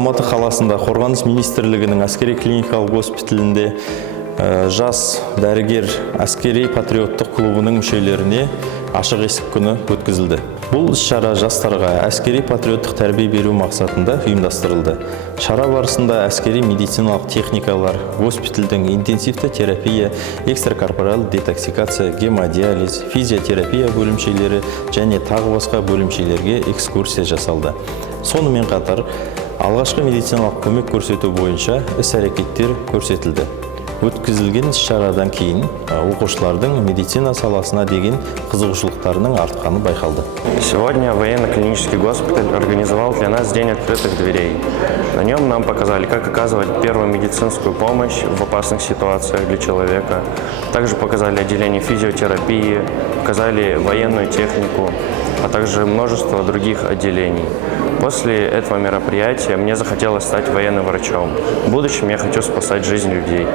Алматы қаласында Қорғаныс министрлігінің әскери клиникалық госпиталінде жас дәрігер әскери патриоттық клубының мүшелеріне ашық есік күні өткізілді. Бұл іс-шара жастарға әскери патриоттық тәрбие беру мақсатында ұйымдастырылды. Шара барысында әскери медициналық техникалар, госпиталдің интенсивті терапия, экстракорпоралды детоксикация, гемодиализ, физиотерапия бөлімшелері және тағы басқа бөлімшелерге экскурсия жасалды. Сонымен қатар, алғашқы медициналық көмек көрсету бойынша іс-әрекеттер көрсетілді. Өткізілген іс-шарадан кейін оқушылардың медицина саласына деген қызығушылықтарының артқаны байқалды. Сегодня военно-клинический госпиталь организовал для нас день открытых дверей. На нем нам показали, как оказывать первую медицинскую помощь в опасных ситуациях для человека. Также показали отделение физиотерапии, показали военную технику, а также множество других отделений. После этого мероприятия мне захотелось стать военным врачом. В будущем я хочу спасать жизнь людей.